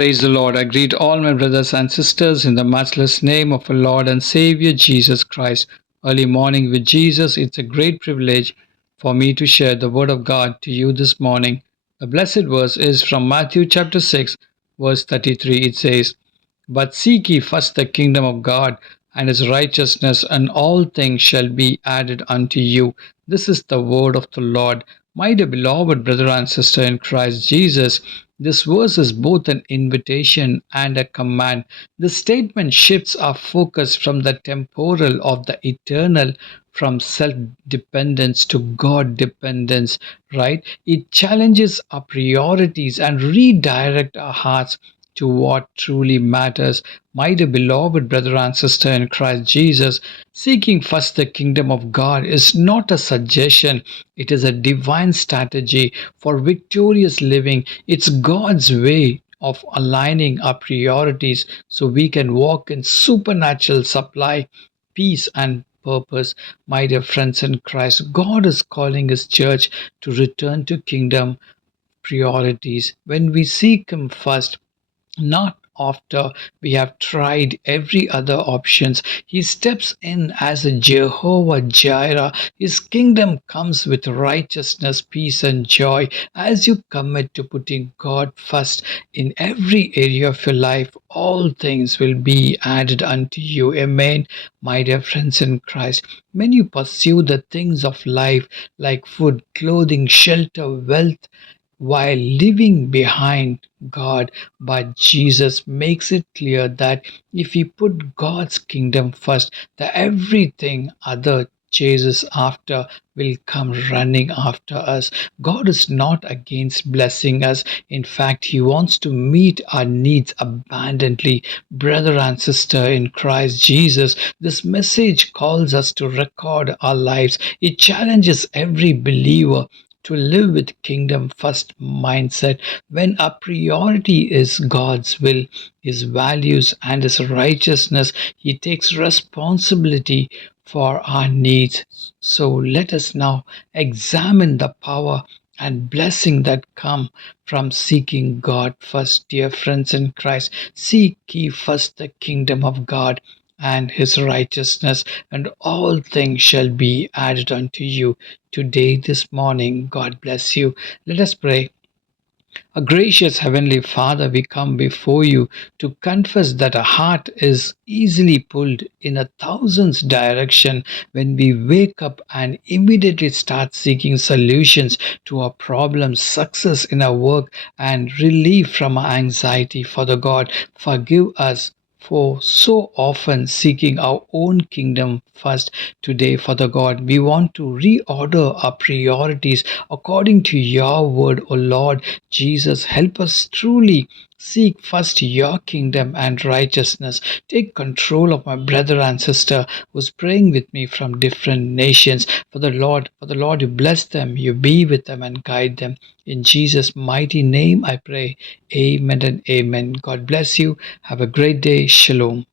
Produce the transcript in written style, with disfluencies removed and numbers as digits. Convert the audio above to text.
Praise the Lord. I greet all my brothers and sisters in the matchless name of our Lord and Savior Jesus Christ. Early morning with Jesus, it's a great privilege for me to share the Word of God to you this morning. The blessed verse is from Matthew chapter 6, verse 33. It says, "But seek ye first the kingdom of God and his righteousness, and all things shall be added unto you." This is the word of the Lord. My dear beloved brother and sister in Christ Jesus, this verse is both an invitation and a command. The statement shifts our focus from the temporal of the eternal, from self dependence to God dependence, right? It challenges our priorities and redirect our hearts to what truly matters. My dear beloved brother and sister in Christ Jesus, seeking first the kingdom of God is not a suggestion, it is a divine strategy for victorious living. It's God's way of aligning our priorities so we can walk in supernatural supply, peace, and purpose. My dear friends in Christ, God is calling His church to return to kingdom priorities. When we seek Him first, not after we have tried every other options, he steps in as a Jehovah Jireh. His kingdom comes with righteousness, peace, and joy. As you commit to putting God first in every area of your life, all things will be added unto you. Amen. My dear friends in Christ, when you pursue the things of life like food, clothing, shelter, wealth, while leaving behind God, but Jesus makes it clear that if we put God's kingdom first, that everything other chases after will come running after us. God is not against blessing us. In fact, He wants to meet our needs abundantly. Brother and sister in Christ Jesus, this message calls us to record our lives. It challenges every believer to live with kingdom first mindset. When our priority is God's will, His values, and His righteousness, He takes responsibility for our needs. So let us now examine the power and blessing that come from seeking God first. Dear friends in Christ, seek ye first the kingdom of God and his righteousness, and all things shall be added unto you. Today, this morning, God bless you. Let us pray. A gracious Heavenly Father, we come before you to confess that our heart is easily pulled in a thousand's direction when we wake up and immediately start seeking solutions to our problems, success in our work, and relief from our anxiety. Father God, forgive us for so often seeking our own kingdom first. Today, Father God, we want to reorder our priorities according to your word, O Lord Jesus. Help us truly seek first your kingdom and righteousness. Take control of my brother and sister who's praying with me from different nations. For the Lord, you bless them, you be with them and guide them. In Jesus' mighty name I pray. Amen and amen. God bless you. Have a great day. Shalom.